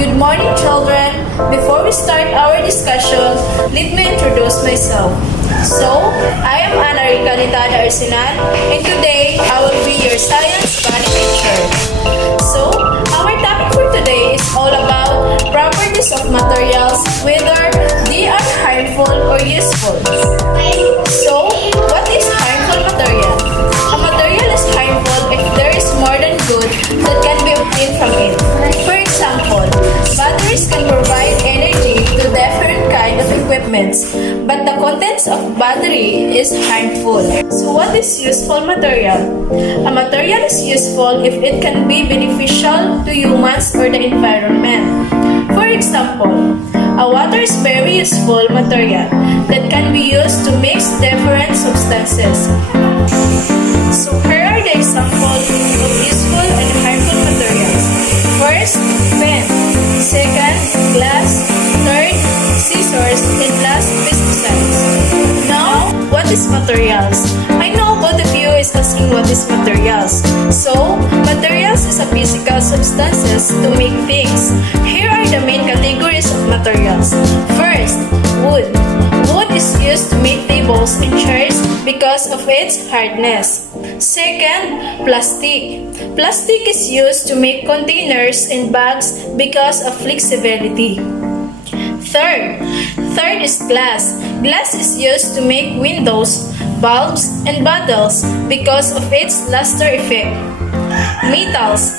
Good morning, children. Before we start our discussion, let me introduce myself. So, I am Ana Ricanita Arsenal, and today I will be your science body teacher. So, our topic for today is all about properties of materials, whether they are harmful or useful. So, what is harmful material? A material is harmful if there is more than good that can be obtained from it. For example, batteries can provide energy to different kinds of equipments, but the contents of battery is harmful. So what is useful material? A material is useful if it can be beneficial to humans or the environment. For example, a water is very useful material that can be used to mix different substances. So here are the examples of useful and harmful materials. First, pen. Second, glass. Third, scissors. And last, pesticides. Now, what is materials? I know both of you is asking what is materials. So, materials is a physical substances to make things. Here are the main categories of materials. First, wood. Wood is used to make tables and chairs because of its hardness. Second, plastic. Plastic is used to make containers and bags because of flexibility. Third is glass. Glass is used to make windows, bulbs, and bottles because of its luster effect. Metals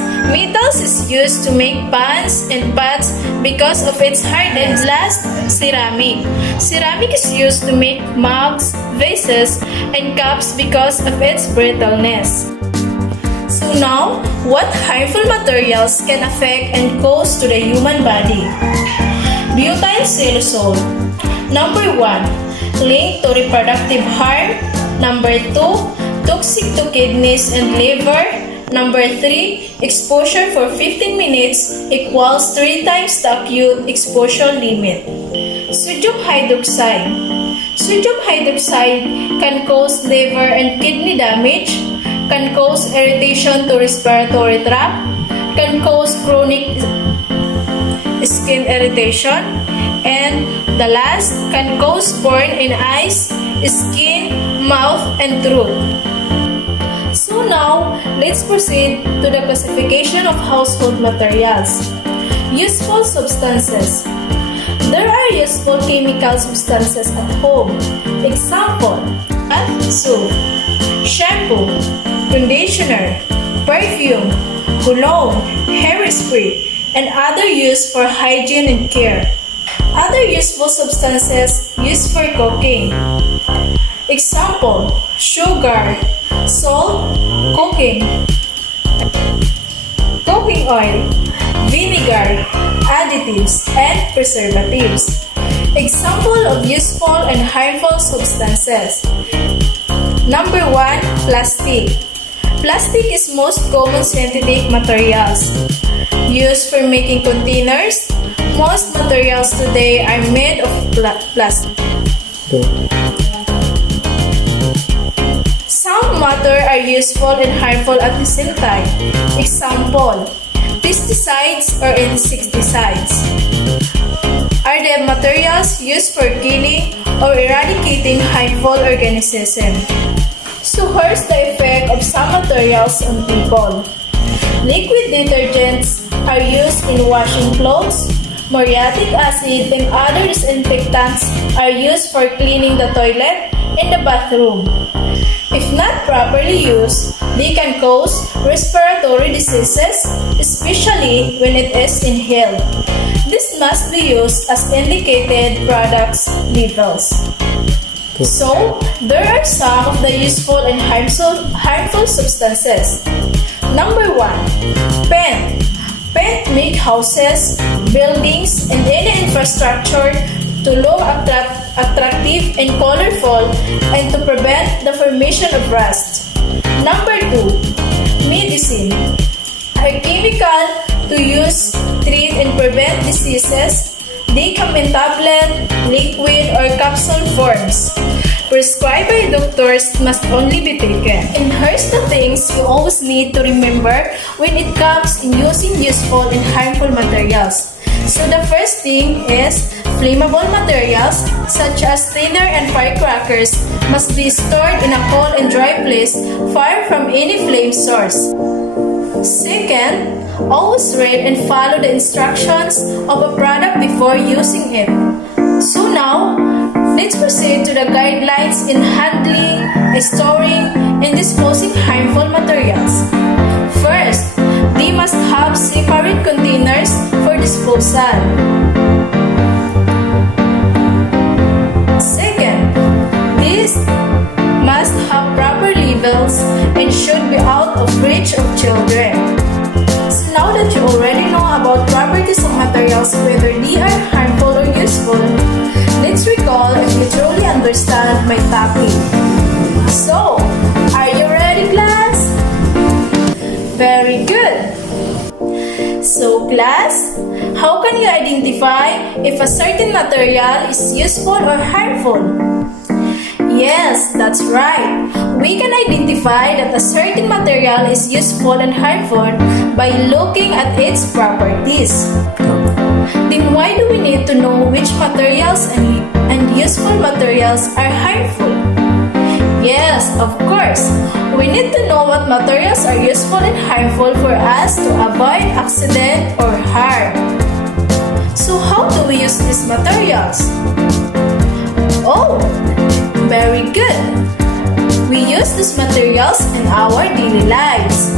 is used to make pans and pots because of its hardness. Last, ceramic. Ceramic is used to make mugs, vases, and cups because of its brittleness. So now, what harmful materials can affect and cause to the human body? Butyl silicone. Number 1, linked to reproductive harm. Number 2, toxic to kidneys and liver. Number 3, exposure for 15 minutes equals 3 times the acute exposure limit. Sodium hydroxide. Sodium hydroxide can cause liver and kidney damage, can cause irritation to respiratory tract, can cause chronic skin irritation, and the last can cause burn in eyes, skin, mouth, and throat. So now, let's proceed to the classification of household materials. Useful substances. There are useful chemical substances at home. Example, soap, shampoo, conditioner, perfume, cologne, hairspray, and other used for hygiene and care. Other useful substances used for cooking. Example, sugar, salt, cooking oil, vinegar, additives, and preservatives. Example of useful and harmful substances. Number 1, plastic. Plastic is most common synthetic materials used for making containers. Most materials today are made of plastic. Some matter are useful and harmful at the same time. Example, pesticides or insecticides are the materials used for killing or eradicating harmful organisms. So here's the effect of some materials on people. Liquid detergents are used in washing clothes. Muriatic acid and other disinfectants are used for cleaning the toilet and the bathroom. If not properly used, they can cause respiratory diseases, especially when it is inhaled. This must be used as indicated products labels. So, there are some of the useful and harmful substances. Number 1, pen. Pen make houses, buildings, and any infrastructure to look attractive and colorful and to prevent the formation of rust. Number 2, medicine. A chemical to use, treat, and prevent diseases. They come in tablet, liquid, or capsule forms. Prescribed by doctors must only be taken. And here's the things you always need to remember when it comes in using useful and harmful materials. So the first thing is flammable materials such as tinder and firecrackers must be stored in a cold and dry place far from any flame source. Second, always read and follow the instructions of a product before using it. So now, let's proceed to the guidelines in handling, storing, and disposing harmful materials. First, they must have separate containers for disposal. Second, these must have proper labels and should be out of reach of children. So now that you already know about properties of materials, whether they are harmful or useful, let's recall if you truly understand my topic. So, are you ready, class? Very good. So, class, how can you identify if a certain material is useful or harmful? Yes, that's right. We can identify that a certain material is useful and harmful by looking at its properties. Then why do we need to know which materials and useful materials are harmful? Yes, of course. We need to know what materials are useful and harmful for us to avoid accident or harm. So how do we use these materials? Oh, very good. We use these materials in our daily lives.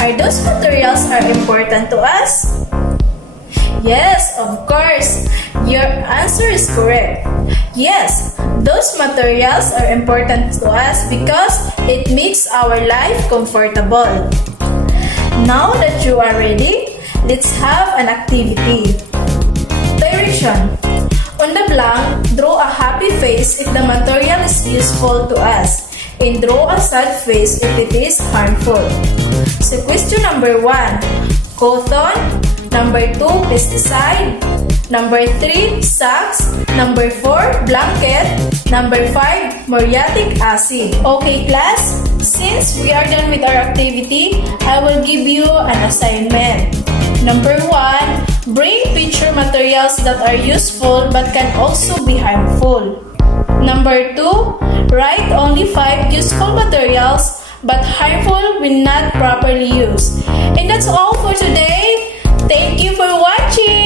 Are those materials important to us? Yes, of course. Your answer is correct. Yes, those materials are important to us because it makes our life comfortable. Now that you are ready, let's have an activity. Direction. On the blank, draw a happy face if the material is useful to us, and draw a sad face if it is harmful. So question number 1, cotton. Number 2, pesticide. Number 3, socks. Number 4, blanket. Number 5, muriatic acid. Okay, class, since we are done with our activity, I will give you an assignment. Number 1, bring picture materials that are useful but can also be harmful. Number 2, write only 5 useful materials but harmful when not properly used. And that's all for today. Thank you for watching!